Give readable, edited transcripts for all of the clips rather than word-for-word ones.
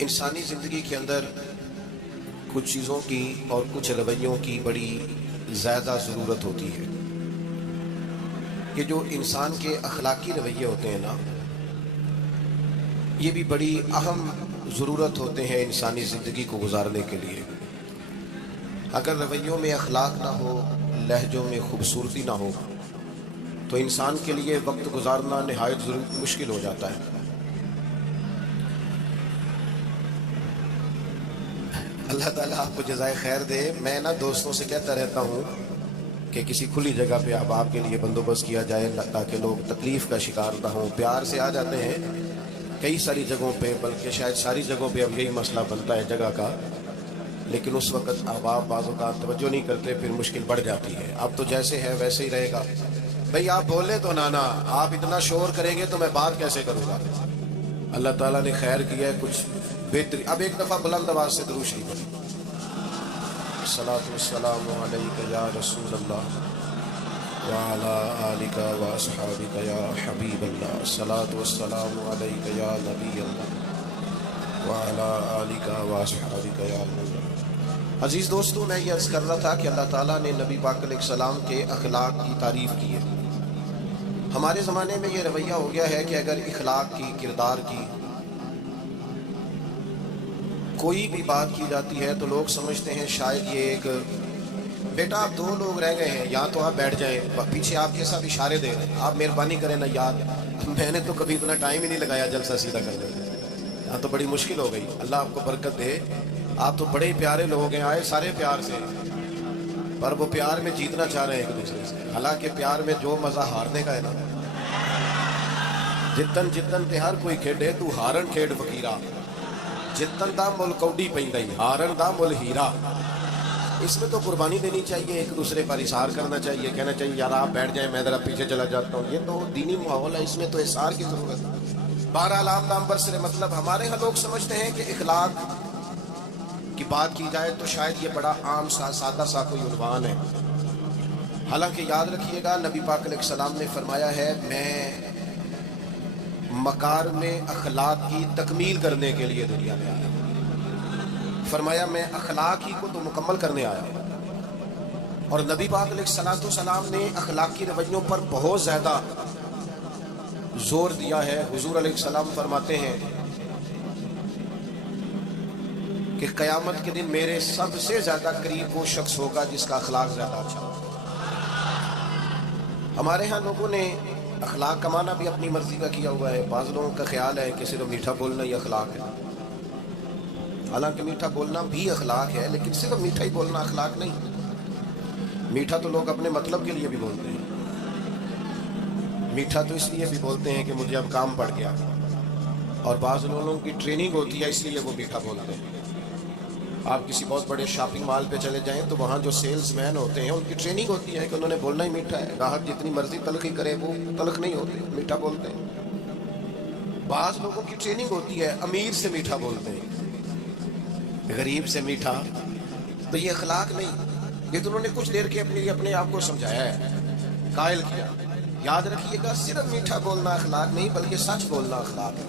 انسانی زندگی کے اندر کچھ چیزوں کی اور کچھ رویوں کی بڑی زیادہ ضرورت ہوتی ہے کہ جو انسان کے اخلاقی رویے ہوتے ہیں نا، یہ بھی بڑی اہم ضرورت ہوتے ہیں انسانی زندگی کو گزارنے کے لیے۔ اگر رویوں میں اخلاق نہ ہو، لہجوں میں خوبصورتی نہ ہو، تو انسان کے لیے وقت گزارنا نہایت مشکل ہو جاتا ہے۔ اللہ تعالیٰ آپ کو جزائے خیر دے۔ میں نا دوستوں سے کہتا رہتا ہوں کہ کسی کھلی جگہ پہ اب آپ کے لیے بندوبست کیا جائے تاکہ لوگ تکلیف کا شکار نہ ہوں۔ پیار سے آ جاتے ہیں کئی ساری جگہوں پہ، بلکہ شاید ساری جگہوں پہ اب یہی مسئلہ بنتا ہے جگہ کا، لیکن اس وقت احباب بعض اوقات توجہ نہیں کرتے، پھر مشکل بڑھ جاتی ہے۔ اب تو جیسے ہے ویسے ہی رہے گا۔ بھئی آپ بولیں تو نانا، آپ اتنا شور کریں گے تو میں بات کیسے کروں گا؟ اللہ تعالیٰ نے خیر کیا ہے، کچھ بہتری۔ اب ایک دفعہ بلند آواز سے درود شریف پڑھیں۔ الصلاۃ والسلام علیک یا رسول اللہ وعلی آلک واصحابک یا حبیب اللہ، الصلاۃ والسلام علیک یا نبی اللہ وعلی آلک واصحابک یا نور اللہ۔ عزیز دوستو، میں یہ عرض کر رہا تھا کہ اللہ تعالیٰ نے نبی پاک علیہ السلام کے اخلاق کی تعریف کی ہے۔ ہمارے زمانے میں یہ رویہ ہو گیا ہے کہ اگر اخلاق کی، کردار کی کوئی بھی بات کی جاتی ہے تو لوگ سمجھتے ہیں شاید یہ ایک بیٹا آپ دو لوگ رہ گئے ہیں، یا تو آپ بیٹھ جائیں، پیچھے آپ کے ساتھ اشارے دے رہے ہیں، آپ مہربانی کریں نا یاد، میں نے تو کبھی اتنا ٹائم ہی نہیں لگایا جلسہ سیدھا کرنے میں، یہاں تو بڑی مشکل ہو گئی۔ اللہ آپ کو برکت دے، آپ تو بڑے پیارے لوگ ہیں، آئے سارے پیار سے، پر وہ پیار میں جیتنا چاہ رہے ہیں ایک دوسرے سے۔ حالانکہ پیار میں جو مزہ ہارنے کا ہے نا، جتن جتن تے ہر کوئی کھیڈے تو ہارن کھیڈ فقیرہ، جتن دا مل کوڈی پیندا ہی ہارن دا مل ہیرا۔ اس میں تو قربانی دینی چاہیے، ایک دوسرے پر اظہار کرنا چاہیے، کہنا چاہیے یار آپ بیٹھ جائیں، میں ذرا پیچھے چلا جاتا ہوں۔ یہ تو دینی ماحول ہے، اس میں تو اظہار کی ضرورت ہے۔ بہرحال عام طور پر سے مطلب ہمارے ہاں لوگ سمجھتے ہیں کہ اخلاق کی بات کی جائے تو شاید یہ بڑا عام سا سادہ سا کوئی عنوان ہے۔ حالانکہ یاد رکھیے گا، نبی پاک علیہ السلام نے فرمایا ہے میں مکارم اخلاق کی تکمیل کرنے کے لیے دنیا میں آیا۔ فرمایا میں اخلاق ہی کو تو مکمل کرنے آیا ہوں۔ اور نبی پاک علیہ السلام نے اخلاقی رویوں پر بہت زیادہ زور دیا ہے۔ حضور علیہ السلام فرماتے ہیں کہ قیامت کے دن میرے سب سے زیادہ قریب وہ شخص ہوگا جس کا اخلاق زیادہ اچھا ہوگا۔ ہمارے ہاں لوگوں نے اخلاق کا معنی بھی اپنی مرضی کا کیا ہوا ہے۔ بعض لوگوں کا خیال ہے کہ صرف میٹھا بولنا ہی اخلاق ہے، حالانکہ میٹھا بولنا بھی اخلاق ہے، لیکن صرف میٹھا ہی بولنا اخلاق نہیں۔ میٹھا تو لوگ اپنے مطلب کے لیے بھی بولتے ہیں، میٹھا تو اس لیے بھی بولتے ہیں کہ مجھے اب کام پڑ گیا، اور بعض لوگوں کی ٹریننگ ہوتی ہے اس لیے وہ میٹھا بولتے ہیں۔ آپ کسی بہت بڑے شاپنگ مال پہ چلے جائیں تو وہاں جو سیلز مین ہوتے ہیں ان کی ٹریننگ ہوتی ہے کہ انہوں نے بولنا ہی میٹھا ہے، گاہک جتنی مرضی تلخی کرے وہ تلخ نہیں ہوتے، میٹھا بولتے ہیں۔ بعض لوگوں کی ٹریننگ ہوتی ہے امیر سے میٹھا بولتے ہیں، غریب سے میٹھا، تو یہ اخلاق نہیں، یہ تو انہوں نے کچھ دیر کے اپنے آپ کو سمجھایا ہے، قائل کیا۔ یاد رکھیے گا، صرف میٹھا بولنا اخلاق نہیں بلکہ سچ بولنا اخلاق ہے۔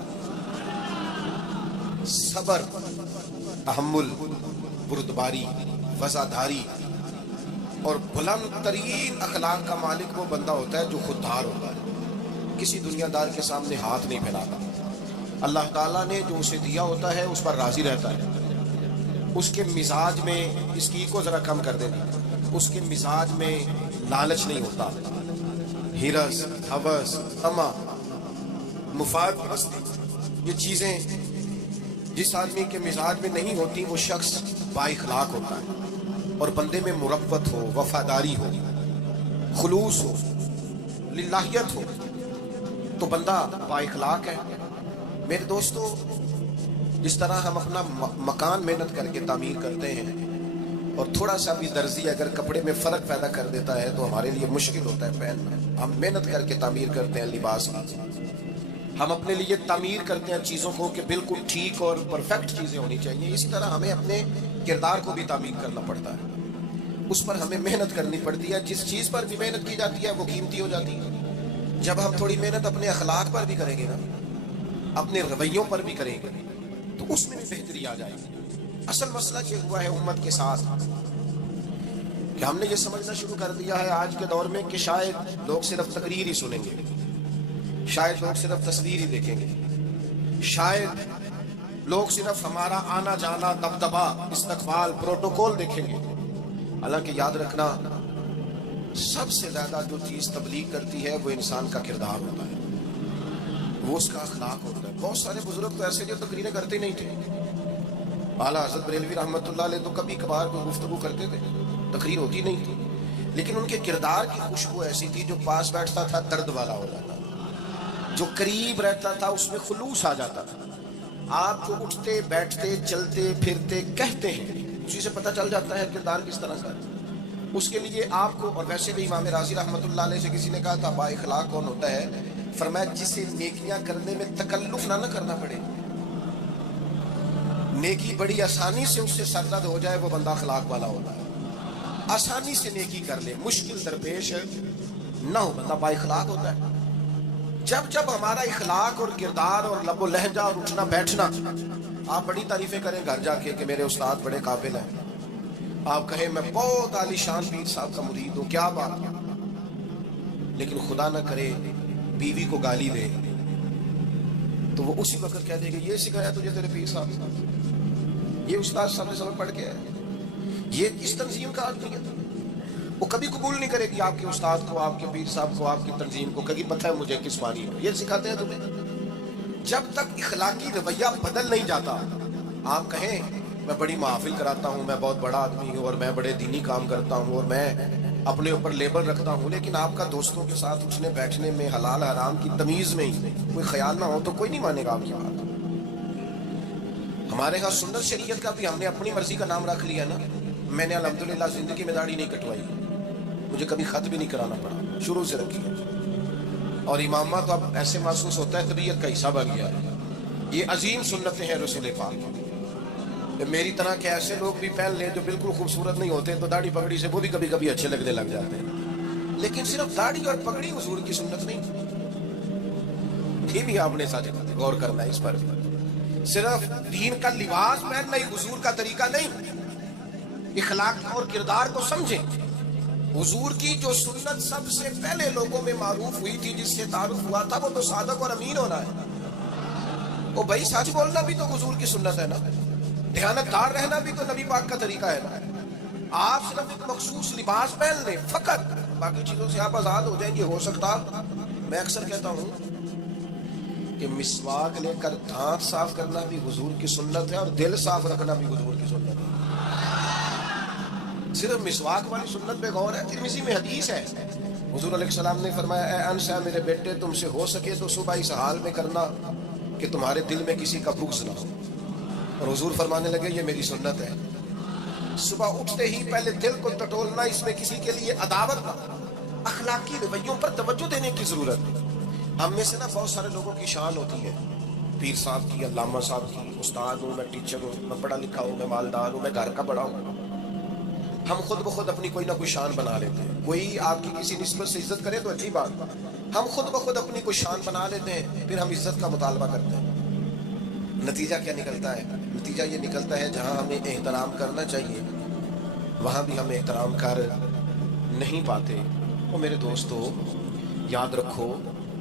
صبر، تحمل، بردباری، وفاداری اور بلند ترین اخلاق کا مالک وہ بندہ ہوتا ہے جو خوددار ہوتا ہے، کسی دنیا دار کے سامنے ہاتھ نہیں پھیلاتا۔ اللہ تعالیٰ نے جو اسے دیا ہوتا ہے اس پر راضی رہتا ہے، اس کے مزاج میں، اس کی کو ذرا کم کر دینا، اس کے مزاج میں لالچ نہیں ہوتا، ہرس، ہوس، طمع، مفاد پرستی، یہ چیزیں جس آدمی کے مزاج میں نہیں ہوتی وہ شخص با اخلاق ہوتا ہے۔ اور بندے میں مروت ہو، وفاداری ہو، خلوص ہو، للہیت ہو تو بندہ با اخلاق ہے۔ میرے دوستو، جس طرح ہم اپنا مکان محنت کر کے تعمیر کرتے ہیں، اور تھوڑا سا بھی درزی اگر کپڑے میں فرق پیدا کر دیتا ہے تو ہمارے لیے مشکل ہوتا ہے پہننا، ہم محنت کر کے تعمیر کرتے ہیں لباس کی، ہم اپنے لیے تعمیر کرتے ہیں چیزوں کو کہ بالکل ٹھیک اور پرفیکٹ چیزیں ہونی چاہیے۔ اسی طرح ہمیں اپنے کردار کو بھی تعمیر کرنا پڑتا ہے، اس پر ہمیں محنت کرنی پڑتی ہے۔ جس چیز پر بھی محنت کی جاتی ہے وہ قیمتی ہو جاتی ہے۔ جب ہم تھوڑی محنت اپنے اخلاق پر بھی کریں گے نا، اپنے رویوں پر بھی کریں گے، تو اس میں بھی بہتری آ جائے گی۔ اصل مسئلہ یہ ہوا ہے امت کے ساتھ کہ ہم نے یہ سمجھنا شروع کر دیا ہے آج کے دور میں کہ شاید لوگ صرف تقریر ہی سنیں گے، شاید لوگ صرف تصویر ہی دیکھیں گے، شاید لوگ صرف ہمارا آنا جانا، دبدبا، استقبال، پروٹوکول دیکھیں گے۔ حالانکہ یاد رکھنا، سب سے زیادہ جو چیز تبلیغ کرتی ہے وہ انسان کا کردار ہوتا ہے، وہ اس کا اخلاق ہوتا ہے۔ بہت سارے بزرگ تو ایسے جو تقریریں کرتے نہیں تھے، اعلیٰ حضرت بریلوی رحمۃ اللہ علیہ تو کبھی کبھار کوئی گفتگو کرتے تھے، تقریر ہوتی نہیں تھی، لیکن ان کے کردار کی خوشبو ایسی تھی جو پاس بیٹھتا تھا درد والا ہو جاتا تھا، جو قریب رہتا تھا اس میں خلوص آ جاتا تھا۔ آپ جو اٹھتے بیٹھتے چلتے پھرتے کہتے ہیں اسی سے پتہ چل جاتا ہے کردار کس طرح کا ہے۔ اس کے لیے آپ کو، اور ویسے بھی امام راضی رحمۃ اللہ علیہ سے کسی نے کہا تھا با اخلاق کون ہوتا ہے؟ فرمایا جسے نیکیاں کرنے میں تکلف نہ کرنا پڑے، نیکی بڑی آسانی سے اس سے سرزد ہو جائے، وہ بندہ اخلاق والا ہوتا ہے۔ آسانی سے نیکی کر لے، مشکل درپیش نہ ہو، بندہ با اخلاق ہوتا ہے۔ جب جب ہمارا اخلاق اور کردار اور لب و لہجہ اور اٹھنا بیٹھنا، آپ بڑی تعریفیں کریں گھر جا کے کہ میرے استاد بڑے قابل ہیں، آپ کہیں میں بہت عالی شان پیر صاحب کا مرید ہوں، کیا بات، لیکن خدا نہ کرے بیوی کو گالی دے تو وہ اسی وقت کہہ دے گی یہ سکھایا تجھے تیرے پیر صاحب، یہ استاد صاحب نے سبق پڑھ کے ہے، یہ اس تنظیم کا آدمی ہے۔ وہ کبھی قبول نہیں کرے گی آپ کے استاد کو، آپ کے پیر صاحب کو، آپ کی تنظیم کو، کبھی پتہ ہے مجھے کس پانی ہے، یہ سکھاتے ہیں تمہیں۔ جب تک اخلاقی رویہ بدل نہیں جاتا، آپ کہیں میں بڑی محافل کراتا ہوں، میں بہت بڑا آدمی ہوں اور میں بڑے دینی کام کرتا ہوں اور میں اپنے اوپر لیبل رکھتا ہوں، لیکن آپ کا دوستوں کے ساتھ اٹھنے بیٹھنے میں، حلال حرام کی تمیز میں ہی کوئی خیال نہ ہو تو کوئی نہیں مانے گا آپ کی بات۔ ہمارے ہاں سنت شریعت کا بھی ہم نے اپنی مرضی کا نام رکھ لیا نا۔ میں نے الحمدللہ زندگی میں داڑھی نہیں کٹوائی، مجھے کبھی خط بھی نہیں کرانا پڑا، شروع سے رکھی ہے، اور امامہ تو اب ایسے محسوس ہوتا ہے طبیعت کا حصہ بن گیا ہے۔ یہ عظیم سنتیں ہیں رسول پاک۔ میری طرح کے ایسے لوگ بھی پہن لیں جو بالکل خوبصورت نہیں ہوتے تو داڑھی پگڑی سے وہ بھی کبھی کبھی اچھے لگنے لگ جاتے ہیں، لیکن صرف داڑھی اور پگڑی حضور کی سنت نہیں۔ یہ بھی آپ نے ساتھ غور کرنا ہے اس پر۔ صرف دین کا لباس پہننا ہی حضور کا طریقہ نہیں، اخلاق اور کردار کو سمجھیں۔ حضور کی جو سنت سب سے پہلے لوگوں میں معروف ہوئی تھی، جس سے تعارف ہوا تھا، وہ تو صادق اور امین ہونا ہے۔ وہ بھائی سچ بولنا بھی تو حضور کی سنت ہے نا، دیانتدار رہنا بھی تو نبی پاک کا طریقہ ہے نا۔ آپ صرف ایک مخصوص لباس پہن لیں فقط، باقی چیزوں سے آپ آزاد ہو جائیں گے۔ ہو سکتا، میں اکثر کہتا ہوں کہ مسواک لے کر دانت صاف کرنا بھی حضور کی سنت ہے اور دل صاف رکھنا بھی حضور کی سنت ہے۔ صرف مسواک والی سنت پہ غور ہے، ترمذی میں حدیث ہے، حضور علیہ السلام نے فرمایا اے انس ہے میرے بیٹے، تم سے ہو سکے تو صبح اس حال میں کرنا کہ تمہارے دل میں کسی کا بغض نہ ہو۔ اور حضور فرمانے لگے یہ میری سنت ہے، صبح اٹھتے ہی پہلے دل کو ٹٹولنا، اس میں کسی کے لیے عداوت نہ۔ اخلاقی رویوں پر توجہ دینے کی ضرورت ہے۔ ہم میں سے نا بہت سارے لوگوں کی شان ہوتی ہے، پیر صاحب کی، علامہ صاحب کی، استاد ہوں، میں ٹیچر ہوں، میں پڑھا لکھا ہوں، میں مالدار ہوں، میں گھر کا بڑا ہوں۔ ہم خود بخود اپنی کوئی نہ کوئی شان بنا لیتے ہیں۔ کوئی آپ کی کسی نسبت سے عزت کرے تو اچھی بات، ہم خود بخود اپنی کوئی شان بنا لیتے ہیں، پھر ہم عزت کا مطالبہ کرتے ہیں۔ نتیجہ کیا نکلتا ہے؟ نتیجہ یہ نکلتا ہے جہاں ہمیں احترام کرنا چاہیے وہاں بھی ہم احترام کر نہیں پاتے۔ وہ میرے دوستو یاد رکھو،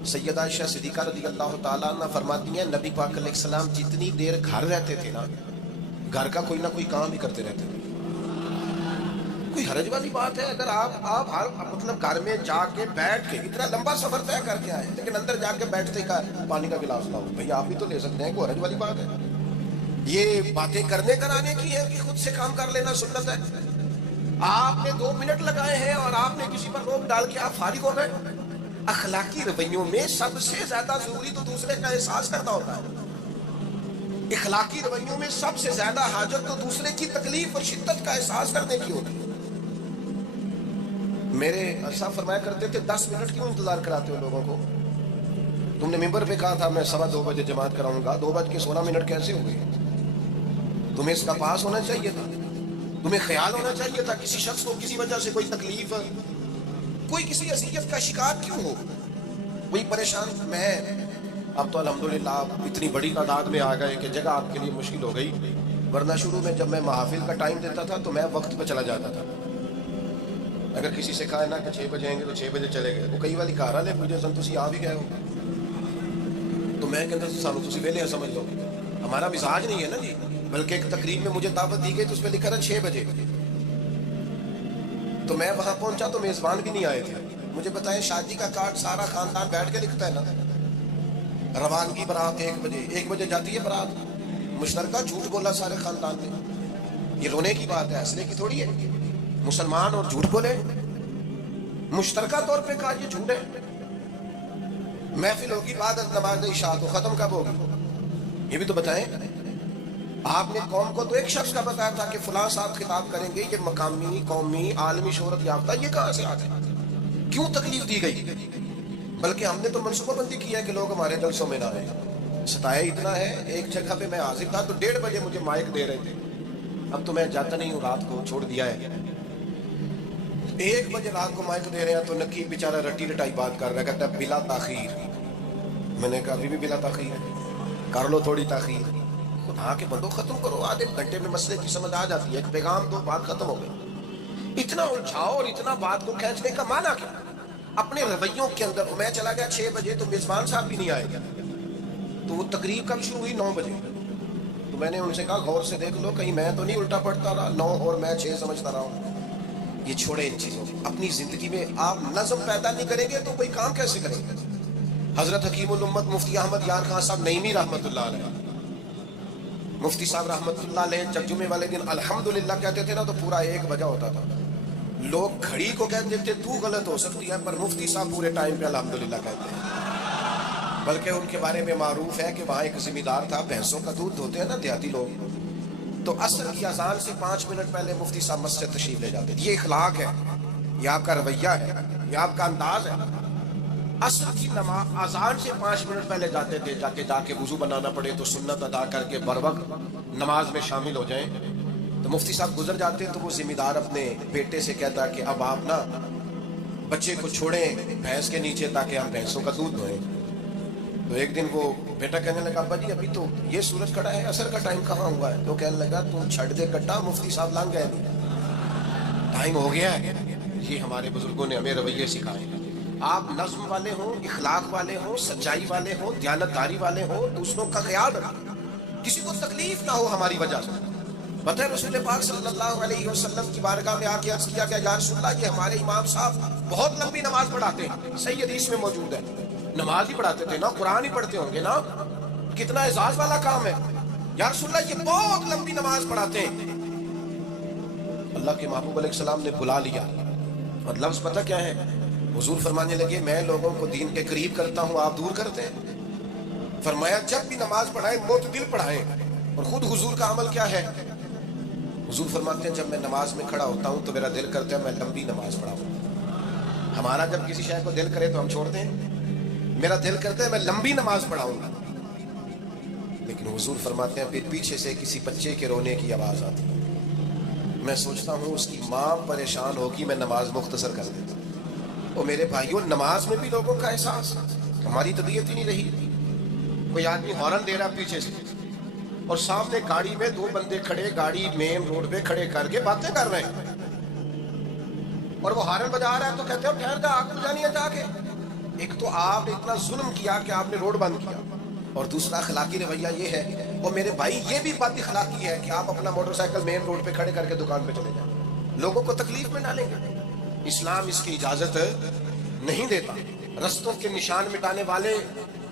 سیدہ عائشہ صدیقہ رضی اللہ تعالیٰ عنہ فرماتی ہیں نبی پاک علیہ السلام جتنی دیر گھر رہتے تھے نا، گھر کا کوئی نہ کوئی کام ہی کرتے رہتے تھے۔ کوئی حرج والی بات ہے اگر آپ مطلب گھر میں جا کے بیٹھ کے اتنا لمبا سفر طے کر کے آئے لیکن اندر جا کے بیٹھتے کا پانی کا گلاس لاؤ، بھئی آپ بھی تو لے سکتے ہیں، کوئی حرج والی بات ہے؟ یہ باتیں کرنے کرانے کی ہے کہ خود سے کام کر لینا سنت ہے؟ آپ نے 2 منٹ لگائے ہیں اور آپ نے کسی پر روک ڈال کے آپ فارغ ہو گئے۔ اخلاقی رویوں میں سب سے زیادہ ضروری تو دوسرے کا احساس کرنا ہوتا ہے۔ اخلاقی رویوں میں سب سے زیادہ حاجت تو دوسرے کی تکلیف اور شدت کا احساس کرنے کی ہوتی ہے۔ میرے صاحب فرمایا کرتے تھے 10 منٹ کیوں انتظار کراتے ہو لوگوں کو؟ تم نے ممبر پہ کہا تھا میں 2:15 بجے جماعت کراؤں گا، 2:16 کیسے ہو گئی؟ تمہیں اس کا پاس ہونا چاہیے تھا، تمہیں خیال ہونا چاہیے تھا کسی شخص کو کسی وجہ سے کوئی تکلیف، کوئی کسی اذیت کا شکار کیوں ہو، کوئی پریشان۔ میں اب تو الحمدللہ آپ اتنی بڑی تعداد میں آ گئے کہ جگہ آپ کے لیے مشکل ہو گئی، ورنہ شروع میں جب میں محافل کا ٹائم دیتا تھا تو میں وقت پہ چلا جاتا تھا. اگر کسی سے کہا ہے نا کہ 6 بجے آئیں گے تو 6 بجے چلے گئے. وہ کئی والی گھر والے پوچھے سن تسی آ بھی گئے ہو تو میں کہتا سانو تسی ویلے سمجھ لو. ہمارا مزاج نہیں ہے نا جی، بلکہ ایک تقریب میں مجھے دعوت دی گئی تو اس پہ لکھا تھا 6 بجے، تو میں وہاں پہنچا تو میزبان بھی نہیں آئے تھے. مجھے بتائیں شادی کا کارڈ سارا خاندان بیٹھ کے لکھتا ہے نا. روانگی برات 1 بجے جاتی ہے برات، مشترکہ جھوٹ بولا سارے خاندان نے. یہ رونے کی بات ہے، ہنسنے کی تھوڑی ہے. مسلمان اور جھوٹ بولے، مشترکہ طور پہ کہا یہ جھوٹ ہے. محفل ہوگی بعد از نماز عشاء تو ختم کب ہوگی یہ بھی تو بتائیں. آپ نے قوم کو تو ایک شخص کا بتایا تھا کہ فلاں صاحب خطاب کریں گے، یہ مقامی قومی عالمی شہرت یافتہ، یہ کہاں سے آ گئے؟ کیوں تکلیف دی گئی؟ بلکہ ہم نے تو منصوبہ بندی کی ہے کہ لوگ ہمارے جلسوں میں نہ آئیں. ستایا اتنا ہے، ایک جگہ پہ میں حاضر تھا تو 1:30 بجے مجھے مائک دے رہے تھے. اب تو میں جاتا نہیں ہوں، رات کو چھوڑ دیا ہے. 1 بجے رات کو مائک دے رہے ہیں تو نقیب بیچارہ رٹی رٹائی بات کر رہا ہے، کہتا ہے بلا تاخیر. میں نے کہا ابھی بھی بلا تاخیر ہے، کر لو تھوڑی تاخیر. خدا کے بندو ختم کرو، آدھے گھنٹے میں مسئلے کی سمجھ آ جاتی ہے. ایک پیغام دو، بات ختم ہو گئی. اتنا الجھاؤ اور اتنا بات کو کھینچنے کا معنی کیا؟ اپنے رویوں کے اندر. میں چلا گیا 6 بجے تو میزبان صاحب بھی نہیں آئے گا. تو وہ تقریب کب شروع ہوئی؟ 9 بجے. تو میں نے ان سے کہا غور سے دیکھ لو کہیں میں تو نہیں الٹا پڑتا رہا 9 اور میں 6 سمجھتا رہا ہوں. یہ چھوڑے ان چیزوں کو. اپنی زندگی میں آپ نظم پیدا نہیں کریں گے تو کوئی کام کیسے کریں گے؟ حضرت حکیم الامت مفتی احمد یار خان صاحب نعیمی رحمۃ اللہ علیہ، مفتی صاحب رحمۃ اللہ علیہ جب جمعے والے دن الحمدللہ کہتے تھے نا تو پورا 1 بجا ہوتا تھا. لوگ گھڑی کو کہتے تھے تو غلط ہو سکتی ہے، پر مفتی صاحب پورے ٹائم پہ الحمدللہ کہتے ہیں. بلکہ ان کے بارے میں معروف ہے کہ وہاں ایک ذمہ دار تھا، بھینسوں کا دودھ دھوتے ہیں نا دیہاتی لوگ، تو عصر کی اذان سے 5 منٹ پہلے مفتی صاحب مسجد تشریف لے جاتے. یہ اخلاق ہے، یہ آپ کا رویہ ہے، یہ آپ کا انداز ہے. عصر کی نماز اذان سے 5 منٹ پہلے جاتے تھے، جا کے وضو بنانا پڑے تو سنت ادا کر کے بر وقت نماز میں شامل ہو جائیں. تو مفتی صاحب گزر جاتے تو وہ ذمہ دار اپنے بیٹے سے کہتا کہ اب آپ نا بچے کو چھوڑیں بھینس کے نیچے تاکہ ہم بھینسوں کا دودھ دھوئیں. تو ایک دن وہ بیٹا کہنے لگا ابا جی ابھی تو یہ سورج کھڑا ہے، عصر کا ٹائم کہاں ہوا ہے؟ تو کہنے لگا تم چھڑ دے کٹا، مفتی صاحب لنگ گئے نہیں، ٹائم ہو گیا ہے. یہ ہمارے بزرگوں نے ہمیں رویے سکھائے. آپ نظم والے ہوں، اخلاق والے ہوں، سچائی والے ہوں، دیانتداری والے ہوں، دوسروں کا خیال رکھیں، کسی کو تکلیف نہ ہو ہماری وجہ سے. پتہ ہے رسول پاک صلی اللہ علیہ وسلم کی بارگاہ میں آ کے عرض کیا کہ یا رسول اللہ یہ ہمارے امام صاحب بہت لمبی نماز پڑھاتے ہیں. صحیح حدیث میں موجود ہے، نماز ہی پڑھاتے تھے نا، قرآن ہی پڑھتے ہوں گے نا، کتنا اعزاز والا کام ہے. یا رسول اللہ یہ بہت لمبی نماز پڑھاتے ہیں. اللہ کے محبوب علیہ السلام نے بلا لیا اور لفظ پتہ کیا ہے؟ حضور فرمانے لگے میں لوگوں کو دین کے قریب کرتا ہوں، آپ دور کرتے ہیں. فرمایا جب بھی نماز پڑھائیں معتدل پڑھائیں. اور خود حضور کا عمل کیا ہے؟ حضور فرماتے ہیں جب میں نماز میں کھڑا ہوتا ہوں تو میرا دل کرتا ہے میں لمبی نماز پڑھاؤں. ہمارا جب کسی شے کو دل کرے تو ہم چھوڑتے ہیں، میرا دل کرتا ہے میں لمبی نماز پڑھاؤں گا. لیکن حضور فرماتے ہیں پھر پیچھے سے کسی بچے کے رونے کی آواز آتی ہے، میں سوچتا ہوں اس کی ماں پریشان ہوگی، میں نماز مختصر کر دیتا ہوں. اور میرے بھائیوں نماز میں بھی لوگوں کا احساس، ہماری طبیعت ہی نہیں رہی. کوئی آدمی ہارن دے رہا پیچھے سے اور سامنے گاڑی میں 2 بندے کھڑے، گاڑی مین روڈ پہ کھڑے کر کے باتیں کر رہے ہیں، اور وہ ہارن بجا رہا ہے تو کہتے ہو ٹھہر جا، آگ بجانی ہے جا کے. ایک تو آپ نے اتنا ظلم کیا کہ آپ نے روڈ بند کیا، اور دوسرا اخلاقی رویہ یہ ہے. اور میرے بھائی یہ بھی بات اخلاقی ہے کہ آپ اپنا موٹر سائیکل مین روڈ پہ کھڑے کر کے دکان پہ چلے جائیں، لوگوں کو تکلیف میں ڈالیں گے. اسلام اس کی اجازت نہیں دیتا. رستوں کے نشان مٹانے والے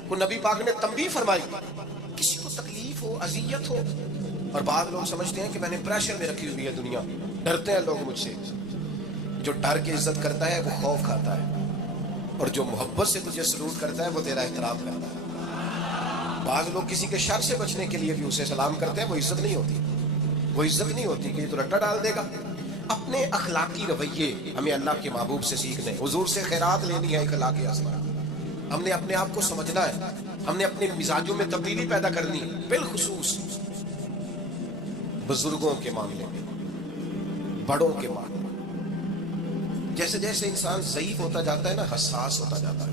کو نبی پاک نے تنبیہ فرمائی، کسی کو تکلیف ہو، اذیت ہو. اور بعض لوگ سمجھتے ہیں کہ میں نے پریشر میں رکھی ہوئی ہے دنیا، ڈرتے ہیں لوگ مجھ سے. جو ڈر کے عزت کرتا ہے وہ خوف کھاتا ہے، اور جو محبت سے تجھے سلوٹ کرتا ہے وہ تیرا احترام کرتا ہے. بعض لوگ کسی کے شر سے بچنے کے لیے بھی اسے سلام کرتے ہیں، وہ عزت نہیں ہوتی. وہ عزت نہیں ہوتی کہ یہ تو رٹا ڈال دے گا. اپنے اخلاقی رویے ہمیں اللہ کے محبوب سے سیکھنے، حضور سے خیرات لینی ہے. اخلاق اسماء ہم نے اپنے آپ کو سمجھنا ہے، ہم نے اپنے مزاجوں میں تبدیلی پیدا کرنی ہے، بالخصوص بزرگوں کے معاملے میں، بڑوں کے معاملے میں. جیسے جیسے انسان ضعیف ہوتا جاتا ہے نا، حساس ہوتا جاتا ہے.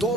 2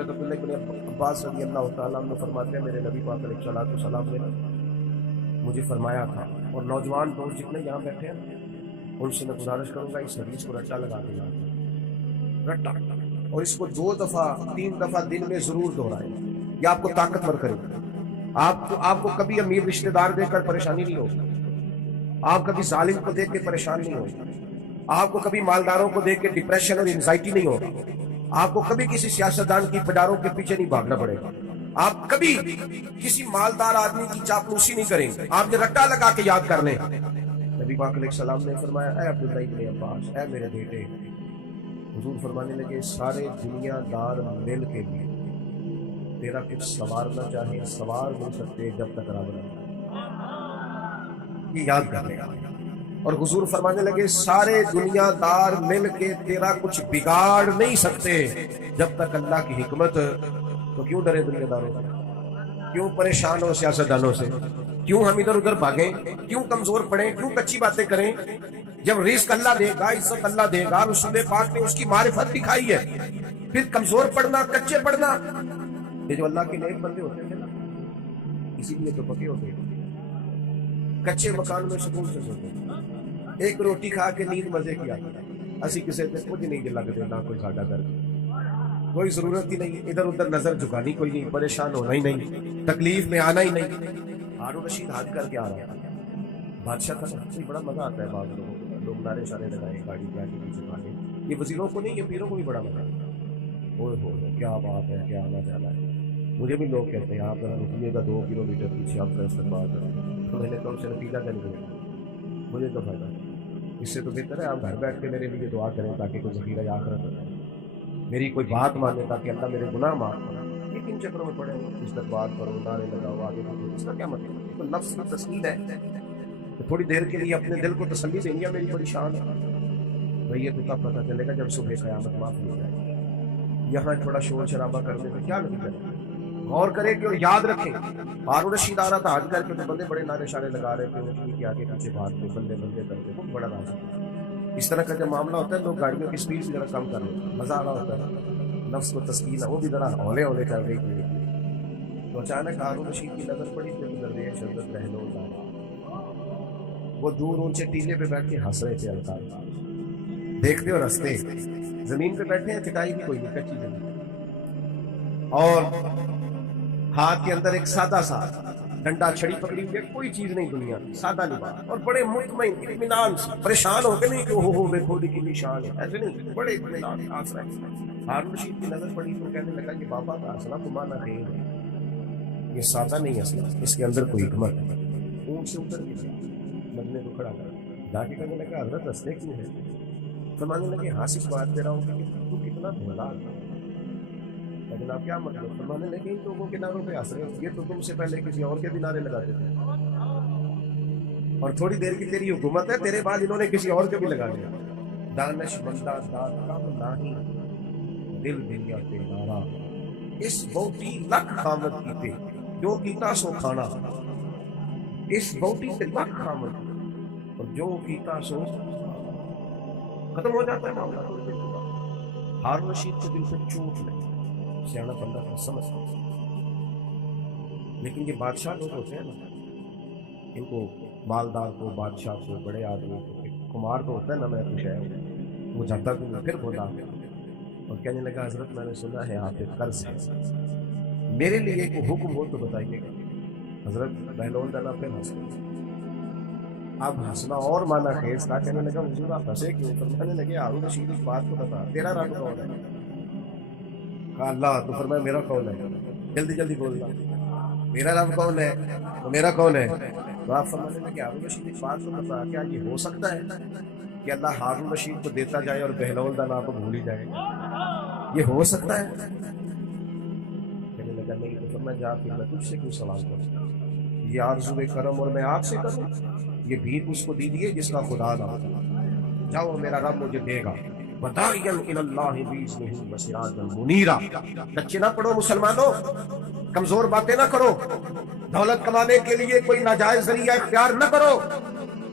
حضرت عبداللہ ابن عباس رضی اللہ تعالیٰ عنہ فرماتے ہیں میرے نبی پاک علیہ السلام نے مجھے فرمایا تھا، اور نوجوان دوست جتنے یہاں بیٹھے ہیں ان سے میں گزارش کروں گا اس حدیث کو رٹا لگا کے یاد رٹا، اور اس کو 2 دفعہ 3 دفعہ دن میں ضرور دہرائیں، یہ آپ کو طاقتور کرے گا۔ آپ کو کبھی امیر رشتہ دار دیکھ کر پریشانی نہیں ہوگی، آپ کبھی ظالم کو دیکھ کے پریشان نہیں ہوگی، آپ کو کبھی مالداروں کو دیکھ کے ڈپریشن اور انزائٹی نہیں ہوگی، آپ کو کبھی کسی سیاستدان کی پڈاروں کے پیچھے نہیں بھاگنا پڑے گا، آپ کبھی کسی مالدار آدمی کی چاپلوسی نہیں کریں گے، آپ نے رٹا لگا کے یاد کر لیں۔ نبی پاک علیہ السلام نے فرمایا اے عبداللہ ابن عباس، اے میرے بیٹے، حضور فرمانے لگے سارے دنیا دار مل کے بھی تیرا کچھ سوارنا چاہے سوار نہیں سکتے جب تک رب نہ یہ یاد کر لیں۔ اور حضور فرمانے لگے سارے دنیا دار مل کے تیرا کچھ بگاڑ نہیں سکتے جب تک اللہ کی حکمت، تو کیوں ڈرے دنیا داروں سے، کیوں پریشان ہو سیاستدانوں سے، کیوں ہم ادھر ادھر بھاگیں، کیوں کمزور پڑیں، کیوں کچی باتیں کریں؟ جب رزق اللہ دے گا، عزت اللہ دے گا، رسول پاک نے اس کی معرفت دکھائی ہے، پھر کمزور پڑنا، کچے پڑنا، یہ جو اللہ کے نیک بندے ہوتے ہیں نا اسی لیے تو پکے ہوتے ہیں، کچے مکان میں سکون سے سوتے ہیں، ایک روٹی کھا کے نیند مزے کی آتی ہے، اسی کسی سے کچھ نہیں لگتے، نہ کوئی ساڈا درد، کوئی ضرورت ہی نہیں، ادھر ادھر نظر جھکانی کوئی نہیں، پریشان ہونا ہی نہیں، تکلیف میں آنا ہی نہیں۔ ہارون رشید حج کر کے آ رہا تھا، بادشاہ تھا نا، بڑا مزہ آتا ہے بعض لوگوں کو، لوگ نعرے شارے لگائے گاڑی پہ آگے پیچھے کھانے، یہ وزیروں کو نہیں، یہ پیروں کو بھی بڑا مزہ آتا ہے، اوہ کیا بات ہے، کیا آنا جانا ہے۔ مجھے بھی لوگ کہتے ہیں آپ ذرا رکیے گا 2 کلومیٹر پیچھے آپ کا استقبال کریں، تو میں نے کہا اسے نتیجہ کیا نکلے، مجھے تو فائدہ اس سے تو بہتر ہے آپ گھر بیٹھ کے میرے لیے دعا کریں تاکہ کوئی ذخیرہ آخرت ہو، میری کوئی بات مانے تاکہ اللہ میرے گناہ معاف کرے۔ یہ کن چکروں میں پڑے استقبال کرو، نعرے لگاؤ، آگے بڑھو، اس کا کیا مطلب؟ تو نفس کی تسکین ہے، تو تھوڑی دیر کے لیے اپنے دل کو تسلی دینی ہے، میری بڑی شان ہے بھائی، یہ تو تب پتہ چلے گا جب صبح قیامت معاف ہو جائے گی۔ یہاں تھوڑا شور شرابہ کرنے سے کیا نتیجہ ہے؟ غور کریں کہ اور یاد رکھیں، ہارون رشید آ رہا تھا حج کر کے، تو بندے بڑے نعرے شارے لگا رہے تھے، اونٹنی کے آگے پیچھے بھاگتے، بندے بندے کرتے، وہ بڑا راز ہے۔ اس طرح کا جب معاملہ ہوتا ہے لوگ گاڑیوں کی سپیڈ بھی ذرا کم کر لیں، مزہ آ رہا ہوتا ہے، نفس کو تسکین ہے، وہ بھی ذرا ہولے ہولے چل رہی تھی، تو اچانک ہارون رشید کی نظر پڑی تو درویش حضرت بہلول وہ دور اونچے ٹیلے پہ بیٹھ کے ہنس رہے تھے، الطاف دیکھتے اور ہنستے، زمین پہ بیٹھے ہیں، چٹائی بھی کوئی نہیں، کچی زمین، اور ہاتھ کے اندر ایک سادہ سا ڈنڈا چھڑی پکڑی ہوئی ہے، کوئی چیز نہیں دنیا کی، سادہ لباس، اور بڑے مطمئن اطمینان سے، پریشان ہو کے نہیں کہ ہو دیکھو کی نشان ہے، ایسے نہیں، بڑے اطمینان ہنس رہے۔ ہارون رشید کی نظر پڑی تو کہنے لگا کہ بابا کا ہنسنا تو مانا خیر ہے، یہ سادہ نہیں ہنسنا، اس کے اندر کوئی حکمت ہے۔ اونٹ سے اتر گیا، لگنے کو کھڑا کر جا کے کہنے لگا حضرت ہنستے کیوں ہے؟ فرمانے لگے حاصل بات دے رہا ہوں کہ تو کتنا بھولا تھا، لیکن آپ کیا مطلب؟ فرمانے لگے ان لوگوں کے نعروں پہ ہنس رہے ہو، یہ تو تم سے پہلے کسی اور کے بھی نعرے لگاتے تھے، اور تھوڑی دیر کی تیری حکومت ہے، تیرے بعد انہوں نے کسی اور کے بھی لگا لیا۔ دانش مندہ داد کم ناہی دل دنیا تے نارا، اس بوٹی لکھ خامد کیتے جو کیتا سو کھانا، اس بوٹی تے لکھ خامد اور جو کیتا سو ختم ہو جاتا ہے معاملہ۔ ہارون رشید کے دل سے چوٹ لگی، سیانا بندہ کا سمجھ، لیکن یہ بادشاہ لوگ ہوتے ہیں نا، ان کو مالدار کو، بادشاہ کو، بڑے آدمی کو، کمار کو ہوتا ہے نا، میں کچھ ہے وہ جاتا کو پھر بولا اور کہنے لگا حضرت میں نے سنا ہے آپ ایک قرض ہے، میرے لیے کوئی حکم ہو تو بتائیے گا۔ حضرت بہلول ڈالا پھر ہنس گئے، اب ہنسنا اور مانا خیز تھا، کہنے لگا حضور آپ ہنسے کیوں؟ فرمانے لگے ہارون رشید اس بات کو بتا، تیرا رب کون ہے؟ کہا اللہ، تو فرمایا میرا کون ہے؟ جلدی جلدی بولنا، میرا رب کون ہے؟ تو میرا کون ہے؟ تو آپ فرمانے لگے ہارون رشید اس بات کو بتا، کیا یہ ہو سکتا ہے کہ اللہ ہارون رشید کو دیتا جائے اور بہلول دا نام کو بھول ہی جائے؟ یہ ہو سکتا ہے؟ کہنے لگا نہیں، تو فرمایا جا پھر میں تجھ سے کیوں سوال کروں، یہ آرزو کرم اور میں آپ سے کروں؟ یہ بھیک اس کو دیجیے جس کا خدا نہ ہوتا، جاؤ میرا رب مجھے دے گا۔ وداعیا الی اللہ باذنہ وسراجا منیرا۔ بچے نہ پڑھو مسلمانوں، کمزور باتیں نہ کرو، دولت کمانے کے لیے کوئی ناجائز ذریعہ اختیار نہ کرو،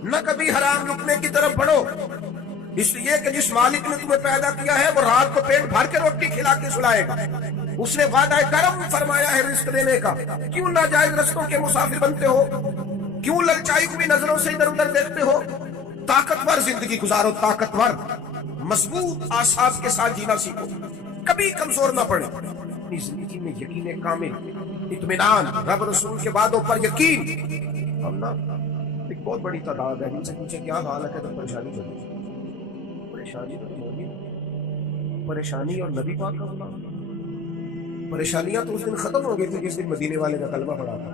نہ کبھی حرام لقمے کی طرف بڑھو، اس لیے کہ جس مالک نے تمہیں پیدا کیا ہے وہ رات کو پیٹ بھر کے روٹی کھلا کے سلائے گا۔ اس نے وعدہ کرم فرمایا ہے رزق دینے کا، کیوں ناجائز رستوں کے مسافر بنتے ہو؟ کیوں للچائی ہوئی نظروں سے ادھر ادھر دیکھتے ہو؟ طاقتور زندگی گزارو، طاقتور مضبوط اعصاب کے ساتھ جینا سیکھو، کبھی کمزور نہ پڑے اپنی زندگی میں۔ یقین کامل، اطمینان، رب رسول کے وعدوں پر یقین۔ ہم نا ایک بہت بڑی تعداد ہے، جن سے پوچھے کیا حال ہے، کہ پریشانی چلی، پریشانی تو ہوگی، پریشانی اور نبی پاک کا غلام۔ پریشانیاں تو اس دن ختم ہو گئی تھی جس دن مدینے والے کا کلمہ پڑا تھا،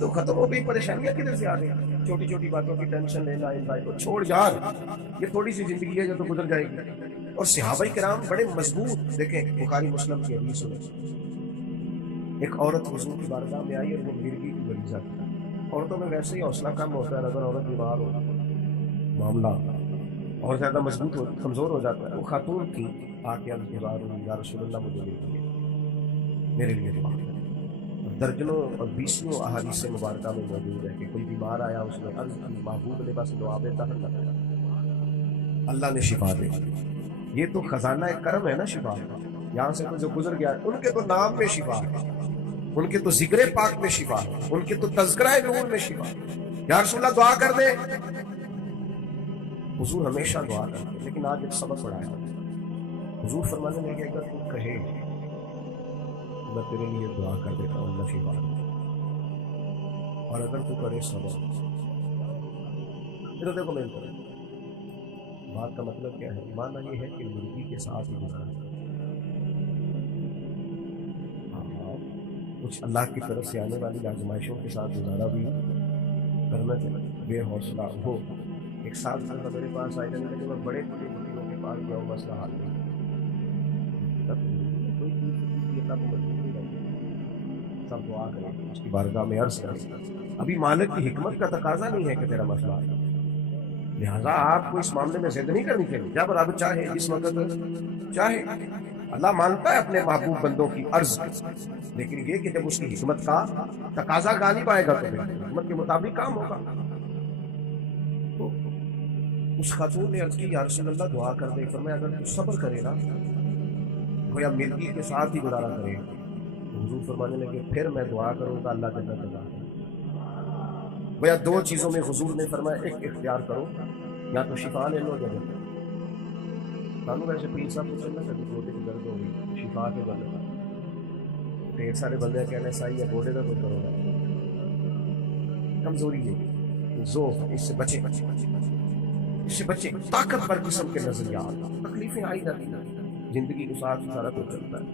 تو ختم ہو گئی۔ پریشانیاں کدھر سے آ رہی ہیں؟ چھوٹی چھوٹی باتوں کی ٹینشن لینا، ان بھائی کو چھوڑ یار، یہ تھوڑی سی زندگی ہے جو تو گزر جائے گی۔ اور صحابہ کرام بڑے مضبوط، دیکھیں بخاری مسلم کی حدیث ہے، ایک عورت حضور کی بارگاہ میں آئی اور وہ مرگی کی مریضہ تھی۔ عورتوں میں ویسے ہی حوصلہ کم ہوتا ہے، اگر عورت بیمار ہو معاملہ اور زیادہ مضبوط ہو، کمزور ہو جاتا ہے۔ وہ خاتون تھی، آ کے انتظار ہوئی، یا رسول اللہ مجھے میرے لیے دعا کریں۔ درجنوں اور بیسوں احادیث مبارکہ میں موجود ہے کہ کوئی بیمار آیا، اس نے عرض کی محبوب نے بس دعا بے تحر لگایا، اللہ نے شفا دے۔ یہ تو خزانہ کرم ہے نا شفا، یہاں سے تو جو گزر گیا، ان کے تو نام میں شفا ہے، ان کے تو ذکر پاک میں شفا ہے، ان کے تو تذکرہ نور میں شفا ہے۔ یا رسول اللہ دعا کر دے، حضور ہمیشہ دعا کرتے، لیکن آج ایک سبق پڑھایا، حضور فرمانے لگے اگر تو کہے میں تیرے لیے دعا کر دیتا ہوں اللہ شفا دے، اور اگر تو کرے صبر۔ پھر دیکھو میں بات کا مطلب کیا ہے؟ معنی یہ ہے کہ مرغی کے ساتھ گزارا، کچھ اللہ کی طرف سے آنے والی آزمائشوں کے ساتھ گزارا بھی کرنا چاہیے، بے حوصلہ ہو۔ ایک ساتھ میرے پاس آئے جانے لگے، میں بڑے بڑے وکیلوں کے پاس گیا ہوں، مسئلہ حل نہیں، کوئی چیز اللہ کو مجبور نہیں کرتی، سب دعا کریں، اس کی بارگاہ میں عرض کریں۔ ابھی مالک کی حکمت کا تقاضا نہیں ہے کہ تیرا مسئلہ ہے، لہٰذا آپ کو اس معاملے میں ضد نہیں کرنی چاہیے، جب رب چاہے جس وقت چاہے۔ اللہ مانتا ہے اپنے محبوب بندوں کی عرض، لیکن یہ کہ جب اس کی حکمت کا تقاضا غالب آئے گا تو حکمت کے مطابق کام ہوگا۔ تو اس خاتون نے عرض کی یا رسول اللہ دعا کر دے، فرمایا اگر تو صبر کرے نا، گویا مرغی کے ساتھ ہی گزارا کرے۔ حضور فرمانے لگے پھر میں دعا کروں گا اللہ جنت عطا کرے۔ گویا دو چیزوں میں حضور نے فرمایا ایک اختیار کرو، یا تو شفا لے لو یا جنت۔ سانو ویسے پیر صاحب کو چلنا کبھی گوڈے کی درد ہوگی، شفا کے بندے ڈھیر سارے بندے کہنے سائی ہے گوڈے کا تو کرو گا، کمزوری ہے، ذوق، اس سے بچے، اس سے بچے۔ طاقتور قسم کے نظریات، تکلیفیں آئی جاتی ہیں، زندگی کے ساتھ سارا کچھ چلتا ہے۔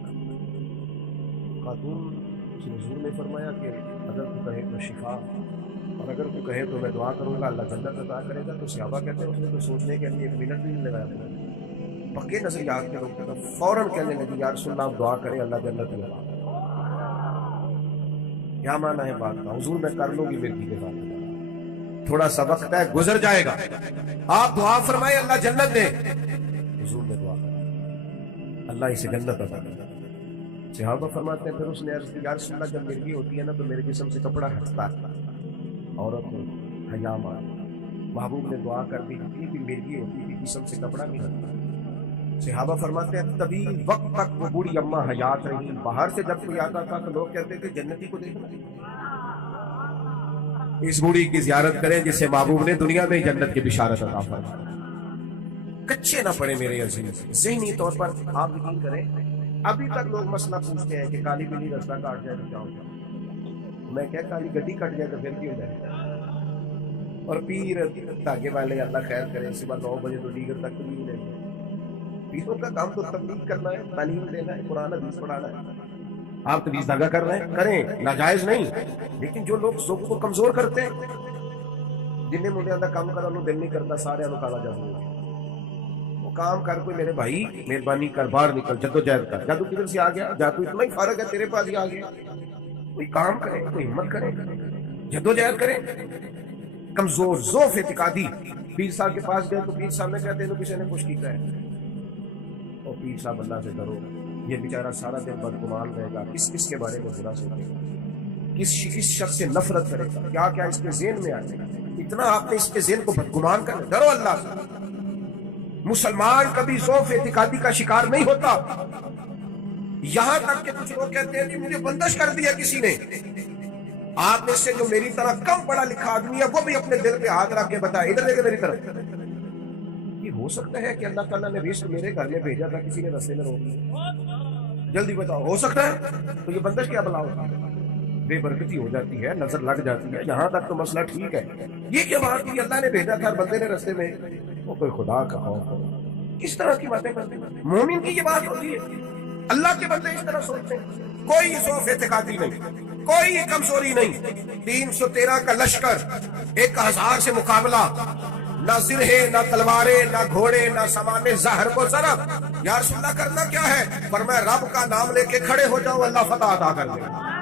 خاتون سے حضور نے فرمایا کہ اگر تو کہے تو شفا، اور اگر تو کہے تو میں دعا کروں گا اللہ جنت عطا کرے گا۔ تو صحابہ کہتے ہیں اس نے تو سوچنے کے لیے ایک منٹ بھی نہیں لگایا، پکے نظریات کے لوگ فوراً کہنے لگے یا رسول اللہ آپ دعا کریں اللہ جنت عطا کرے۔ کیا معنی ہے بات کا؟ حضور میں کر لوں گی مرغی کے ساتھ، تھوڑا سا وقت ہے گزر جائے گا، آپ دعا فرمائے اللہ جنت دے۔ حضور نے دعا کر اللہ اسے جنت عطا کرے۔ صحابہ فرماتے ہیں پھر اس نے عرض کی یا رسول اللہ جب مرغی ہوتی ہے نا تو میرے جسم سے کپڑا ہٹتا ہے، عورت ہو حیا مان۔ محبوب نے دعا کر دی، جتنی بھی مرغی ہوتی تھی جسم سے کپڑا نہیں ہٹتا۔ صحابہ فرماتے ہیں طویل وقت تک وہ بوڑھی اماں حیات رہی، باہر سے جب کوئی آتا تھا تو لوگ کہتے تھے جنتی کو دیکھنا، اس بوڑھی کی زیارت کریں جس سے محبوب نے دنیا میں جنت کی بشارت عطا فرمائی۔ کچے نہ پڑے میرے عزیز، ذہنی طور پر آپ یقین کریں ابھی تک لوگ مسئلہ پوچھتے ہیں کہ کالی بلی رستہ کاٹ جائے تو کیا ہو جائے، میں کیا کالی گڈی کٹ جائے تو پھر کیوں جائے۔ اور پیر دھاگے والے اللہ خیر کرے صبح 9 بجے تو دیگر تک نہیں لیں، پیروں کا کام تو تبلیغ کرنا ہے، تعلیم دینا ہے، قرآن حدیث پڑھانا ہے۔ آپ تویز دھاگا کر رہے ہیں کریں، ناجائز نہیں، لیکن جو لوگ ذوق کو کمزور کرتے ہیں، جنہیں منڈے کا کام کرنا دل نہیں کرتا، سارے کالا جادو وہ کام کر، کوئی میرے بھائی مہربانی کر باہر نکل، جدوجہد کر۔ جادو کدھر سے آ گیا؟ جادو اتنا ہی فارغ ہے تیرے پاس ہی آ گیا۔ کوئی کام کرے، کوئی ہمت کرے، جدوجہد کرے۔ کمزور ضعف اعتقادی، پیر صاحب کے پاس گئے تو پیر صاحب نے کہتے ہیں تو کسی نے کچھ کیتا ہے، اور پیر صاحب اللہ سے ڈرو، یہ بیچارہ سارا دن بدگمان رہے گا، کس کے بارے میں برا سوچے گا، کس شخص سے نفرت کرے گا، کیا کیا اس کے ذہن میں آئے گا۔ اتنا آپ نے اس کے ذہن کو بدگمان کر، ڈرو اللہ سے۔ مسلمان کبھی ضعف اعتقادی کا شکار نہیں ہوتا، یہاں تک کہ کچھ لوگ کہتے ہیں کہ مجھے بندش کر دیا کسی نے. آپ میں سے جو میری طرح کم پڑھا لکھا آدمی ہے وہ بھی اپنے دل پہ ہاتھ رکھ کے بتائے, ادھر دیکھے میری طرف, یہ ہو سکتا ہے کہ اللہ تعالیٰ نے رزق میرے گھر میں بھیجا تھا, کسی نے رستے میں روک دیا؟ جلدی بتاؤ, ہو سکتا ہے؟ تو یہ بندش کیا بلا ہوتی ہے؟ بے برکتی ہو جاتی ہے, نظر لگ جاتی ہے, یہاں تک تو مسئلہ ٹھیک ہے. یہ کیا بات ہے, اللہ نے بھیجا تھا بندے نے رستے میں, وہ کوئی خدا کا خوف ہو, کس طرح کی باتیں کرتے ہیں؟ مومن کی یہ بات ہوتی ہے. اللہ کے بندے اس طرح سوچتے ہیں. کوئی ضعف اعتقادی نہیں, کوئی کمزوری نہیں. 313 کا لشکر, 1000 سے مقابلہ, نہ زرہیں نہ تلواریں نہ گھوڑے نہ سامان ظاہر کو ضرب. یا رسول اللہ کرنا کیا ہے؟ فرمایا رب کا نام لے کے کھڑے ہو جاؤ, اللہ فتح عطا کر دے گا.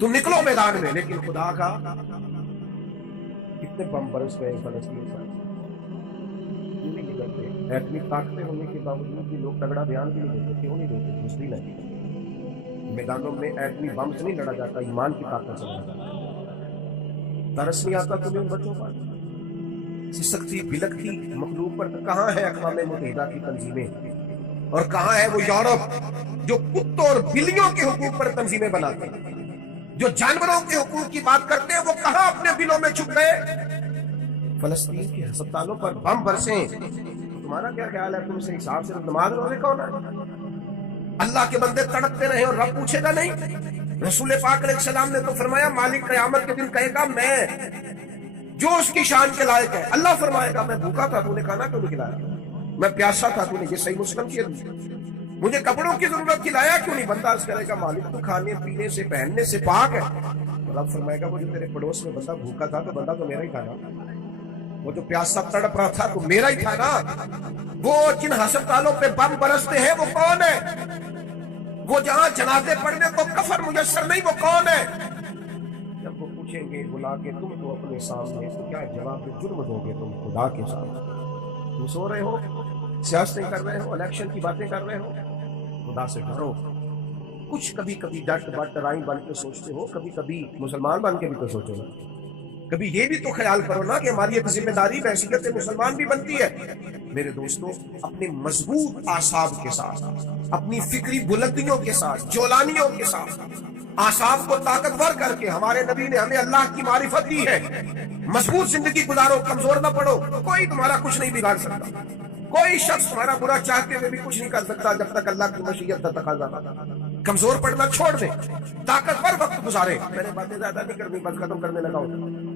تم نکلو میدان میں, لیکن خدا کا کتنے بم برس گئے فلسطین پر, کیوں نہیں کرتے؟ ایٹمی طاقتیں ہونے کے باوجود بھی لوگ تگڑا بیان بھی نہیں دیتے. کیوں نہیں دیتے؟ دوسری نہیں, میدانوں میں ایٹمی بم سے نہیں لڑا جاتا, ایمان کی طاقت سے لڑا جاتا. ترس نہیں آتا تمہیں ان بچوں پر؟ سسکتی بلکتی مخلوق پر کہاں ہے اقوام متحدہ کی تنظیمیں, اور کہاں ہے وہ یورپ جو کتوں اور بلیوں کے حقوق پر تنظیمیں بناتے ہیں؟ جو جانوروں کے حقوق کی بات کرتے ہیں وہ کہاں اپنے بلوں میں چھپ گئے؟ فلسطین کے ہسپتالوں پر بم برسیں, تمہارا کیا خیال ہے؟ تم سے حساب سے نماز روزے کون ہے؟ اللہ کے بندے تڑپتے رہے اور رب پوچھے گا نہیں؟ رسول پاک علیہ السلام نے تو فرمایا مالک قیامت کے دن کہے گا میں جو اس کی شان کے لائق ہے. اللہ فرمائے گا میں بھوکا تھا, تو نے کھانا کیوں نہیں کھلایا؟ میں پیاسا تھا, تو نے, یہ صحیح مسلم کی حدیث, مجھے کپڑوں کی ضرورت کھلایا کیوں نہیں؟ بندہ عرض کرے گا مالک تو کھانے پینے سے پہننے سے پاک ہے. رب فرمائے گا وہ جو تیرے پڑوس میں بندہ بھوکا تھا تو بندہ تو میرا ہی تھا نا, وہ جو پیاسا تڑپ رہا تھا تو میرا ہی تھا نا. وہ جن ہسپتالوں پہ بم برستے ہیں وہ کون ہے؟ وہ جہاں جنازے پڑھنے کو کفن میسر نہیں, وہ کون ہے؟ جب وہ پوچھیں گے بلا کے تم کو اپنے سامنے, تو کیا جواب جرم دو گے تم خدا کے سامنے؟ تم سو رہے ہو, سیاستیں کر رہے ہو, الیکشن کی باتیں کر رہے ہو, خدا سے ڈرو. کچھ کبھی کبھی ڈٹ بٹ رائن بن کے سوچتے ہو, کبھی کبھی مسلمان بن کے بھی تو سوچو نا. کبھی یہ بھی تو خیال کرو نا کہ ہماری ایک ذمہ داری بحیثیت مسلمان بھی بنتی ہے. میرے دوستو, اپنے مضبوط اعصاب کے ساتھ, اپنی فکری بلندیوں کے ساتھ, جولانیوں کے ساتھ, اعصاب کو طاقتور کر کے ہمارے نبی نے ہمیں اللہ کی معرفت دی ہے. مضبوط زندگی گزارو, کمزور نہ پڑو. کوئی تمہارا کچھ نہیں بگاڑ سکتا, کوئی شخص تمہارا برا چاہتے ہوئے بھی کچھ نہیں کر سکتا جب تک اللہ کی مشیت کا تقاضا نہ. کمزور پڑنا چھوڑ دیں, طاقتور وقت گزارے. میں نے باتیں زیادہ نہیں کرنی, بس ختم کرنے لگا ہوں.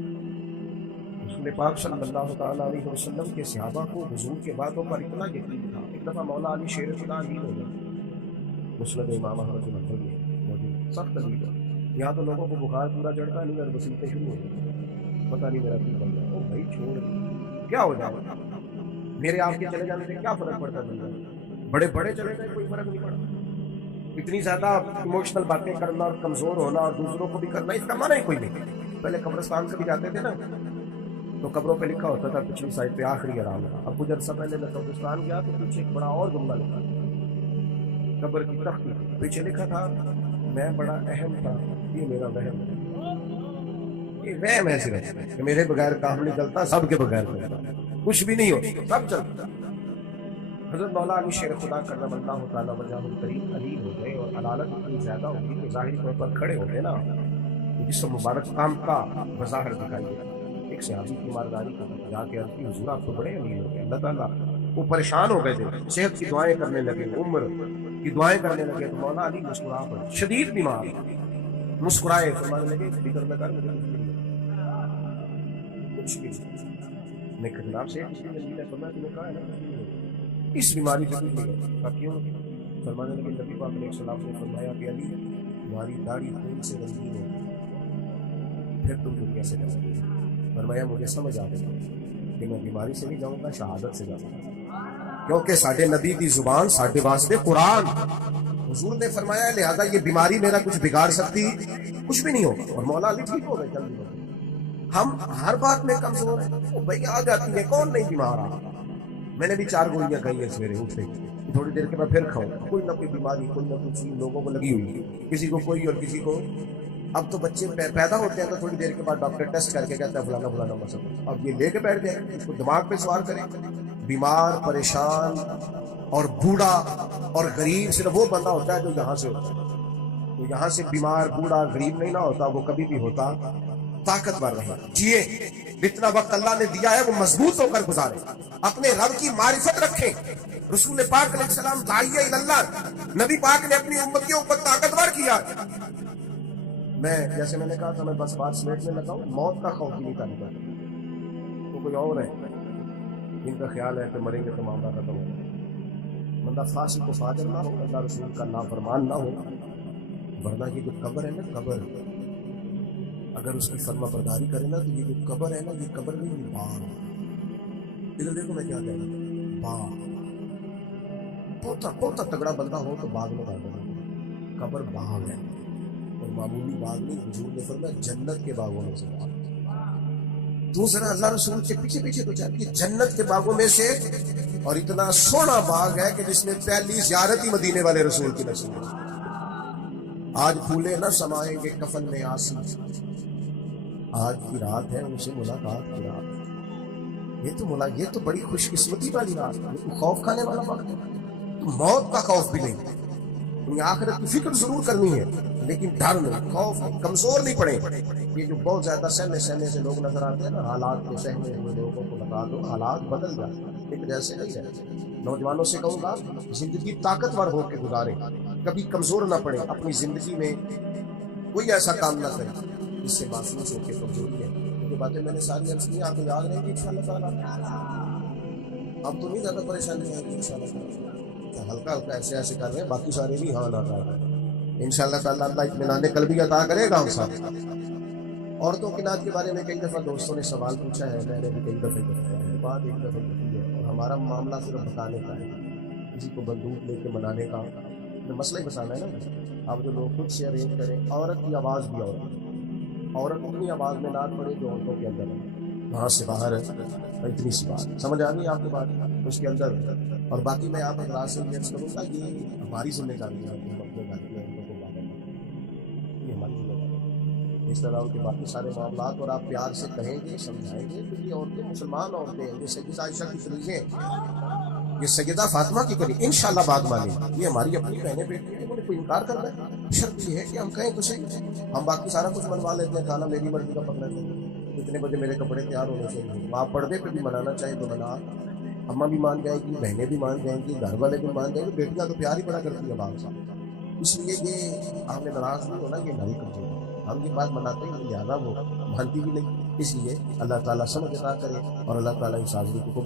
رسول پاک صلی اللہ تعالیٰ علیہ وسلم کے صحابہ کو حضور کے باتوں پر اتنا یقین تھا. ایک دفعہ مولا علی شیر خدا امین ہو گئے, مسند امام احمد بن حنبل میں موجود, سخت عجیب ہے. یہاں تو لوگوں کو بخار پورا چڑھتا نہیں اور وسیلتیں شروع ہو گئی, پتہ نہیں میرا کی بن گیا. او بھائی چھوڑ, کیا ہو جائے, میرے آپ کے چلے جانے سے کیا فرق پڑتا ہے؟ بڑے بڑے چلے گئے, کوئی فرق نہیں پڑتا. اتنی زیادہ ایموشنل باتیں کرنا اور کمزور ہونا اور دوسروں کو بھی کرنا, اس کا معنی ہی کوئی نہیں. پہلے قبرستان سے بھی جاتے تھے نا, تو قبروں پہ لکھا ہوتا تھا پچھلی سائڈ پہ آخری آرام تھا. اب کچھ عرصہ پہلے میں قبرستان گیا تو پیچھے ایک بڑا اور جملہ لکھا تھا, قبر کی تختی پیچھے لکھا تھا میں بڑا اہم تھا, یہ میرا وہم ہے. یہ وہم ہے صرف کہ میرے بغیر کام نہیں چلتا, سب کے بغیر چلتا, کچھ بھی نہیں ہوتا, سب چلتا. حضرت مولا علی شیر خدا کرم اللہ تعالیٰ وجہ الکریم علیل ہو گئے اور عدالت اتنی زیادہ ہوگی کہ ظاہری طور پر کھڑے ہوتے نا, جسم مبارک کام کا بظاہر دکھائی دیا. ایک صحابی کی مارداری کو جا کے عرض کی حضور آپ تو بڑے امیر ہو گئے, اللہ تعالیٰ وہ پریشان ہو گئے تھے, صحت کی دعائیں کرنے لگے, عمر کی دعائیں کرنے لگے. تو مولا علی مسکرا پڑے, شدید بیمار مسکرائے, فرمانے لگے فکر نہ کر, مجھے کچھ بھی میں جناب سے فرمایا تمہیں کہا ہے نا اس بیماری سے کچھ نہیں ہوتا. کیوں؟ فرمانے لگے نبی پاک علیہ السلام نے فرمایا کہ علی تمہاری داڑھی خون سے رنگین ہوگی, پھر تم کو کیسے جاؤ گے؟ فرمایا مجھے سمجھ آ گئی کہ میں بیماری سے نہیں جاؤں گا, شہادت سے جاؤں گا, کیونکہ ساڈے نبی کی زبان ساڈے واسطے قرآن. حضور نے فرمایا لہذا یہ بیماری میرا کچھ بگاڑ سکتی کچھ بھی نہیں ہوگا. اور مولا علی ٹھیک ہو گئے جلدی ہو گئے. ہم ہر بات میں کمزور ہیں, وہ بھائی آ جاتی ہے, کون نہیں بیمار آ. میں نے بھی 4 گولیاں کھائی ہیں سویرے اٹھتے, تھوڑی دیر کے بعد پھر کھاؤں. کوئی نہ کوئی بیماری, کوئی نہ کوئی چیز لوگوں کو لگی ہوئی ہے, کسی کو کوئی اور کسی کو. اب تو بچے پیدا ہوتے ہیں تو تھوڑی دیر کے بعد ڈاکٹر ٹیسٹ کر کے کہتا ہے فلانا فلانا مسئلہ. اب یہ لے کے بیٹھ جائیں, اس کو دماغ پہ سوار کریں. بیمار, پریشان, اور بوڑھا اور غریب صرف وہ بندہ ہوتا ہے جو یہاں سے ہوتا ہے. تو یہاں سے بیمار بوڑھا غریب نہیں نہ ہوتا, وہ کبھی بھی ہوتا طاقتور رہے. جیے جتنا وقت اللہ نے دیا ہے وہ مضبوط ہو کر گزارے, اپنے رب کی معرفت رکھیں. رسول پاک علیہ السلام داعیہ اللہ, نبی پاک نے اپنی امتیوں کو طاقتور کیا. میں جیسے میں نے کہا تھا, میں بس بات سمیٹنے لگا ہوں. موت کا خوف نہیں کرتا, تو کوئی اور ہے جن کا خیال ہے کہ مریں گے تو معاملہ ختم ہو. بندہ فاسق و فاجر نہ ہو, اللہ رسول کا نافرمان نہ ہو, ورنہ یہ جو قبر ہے نا, قبر اگر اس کی فرما برداری کرے نا تو یہ جو قبر ہے نا, یہ قبر نہیں, یہ باغ. ادھر دیکھو میں کیا کہہ رہا ہوں, باغ. بہت تگڑا بندہ ہو تو باغ میں ڈال دیں. قبر باغ ہے, اور معمولی باغ نہیں. حضور نے فرمایا جنت کے باغوں میں سے باغ. تو ذرا اللہ رسول کے پیچھے پیچھے تو چاہتی ہے جنت کے باغوں میں سے, اور اتنا سونا باغ ہے کہ جس میں پہلی زیارت ہی مدینے والے رسول کی نصیب ہے. آج پھولے نہ سمائیں گے کفن میں آسی, آج کی رات ہے ان سے ملاقات کی رات. یہ تو بڑی خوش قسمتی والی رات ہے. یہ تو خوف کھانے والا وقت ہے. تو موت کا خوف بھی نہیں, تمہیں آخرت کی فکر ضرور کرنی ہے, لیکن ڈر نہیں, خوف نہیں, کمزور نہیں پڑے. یہ جو بہت زیادہ سہنے سے لوگ نظر آتے ہیں نا, حالات کے سہنے ہوئے لوگوں کو بتا دو, حالات بدل جاتے ہیں, ایک جیسے نہیں رہتے. نوجوانوں سے کہوں گا زندگی طاقتور ہو کے گزارے, کبھی کمزور نہ پڑے. اپنی زندگی میں کوئی ایسا کام نہ کرے جس سے محسوس ہو کے کمزوری ہے. یہ باتیں میں نے ساری عرض کی, آپ کو یاد رہیں گی انشاءاللہ تعالیٰ. اب تو نہیں زیادہ پریشانی آئے گی انشاءاللہ. ہلکا ہلکا ایسے کر رہے ہیں, باقی سارے بھی ہاں نہ کر رہے ہیں انشاءاللہ تعالیٰ. اللہ اطمینان قلبی عطا کرے گا ہم ساتھ. عورتوں کی نعت کے بارے میں کئی دفعہ دوستوں نے سوال پوچھا ہے, میں نے بھی کئی دفعہ بتایا ہے. بات ایک دفعہ ہوتی ہے, اور ہمارا معاملہ صرف بتانے کا ہے, کسی کو بندوق لے کے منانے کا مسئلہ ہی بتانا ہے نا. اب جو لوگ خود سے ارینج کریں, عورت کی آواز بھی عورت اپنی آواز میں نعت پڑے جو عورتوں کے اندر ہے, وہاں سے باہر ہے. اتنی سی بات سمجھ آ گئی آپ کی بات, اس کے اندر. اور باقی میں آپ حضرات سے یہ کروں گا, یہ ہماری ذمہ داری ہے کہ ہم اپنے گھر کے عورتوں کو بات کریں. یہ ہماری ذمہ داری ہے. اس طرح کے باقی سارے معاملات اور آپ پیار سے کہیں گے, سمجھائیں گے, تو یہ عورتیں مسلمان عورتیں ہیں. یہ سیدہ عائشہ کی کلیجیں, یہ سیدہ فاطمہ کی کلی, انشاءاللہ بات مانیں. یہ ہماری اپنی بہنیں بیٹی ہیں, انہوں نے کوئی انکار کرنا ہے. شرط یہ ہے کہ ہم کہیں تو صحیح, ہم باقی سارا کچھ منوا لیتے ہیں. کھانا میری مرضی کا پکڑنا چاہیے, اتنے بجے میرے کپڑے تیار ہونے چاہیے. آپ پردے پہ بھی منانا چاہیں تو منا, اماں بھی مان جائے گی, بہنیں بھی مان جائیں گی, گھر والے بھی مان جائیں گے. بیٹیاں تو پیار ہی بڑا کرتی ہے باپ سے. اس لیے یہ آپ نے ناراض نہیں ہونا, یہ نہیں کرتے. ہم یہ بات مناتے ہیں, لہٰذا وہ مانتی بھی نہیں. اس لیے اللہ تعالیٰ سمجھ عطا کرے, اور اللہ تعالیٰ اس حاضری کو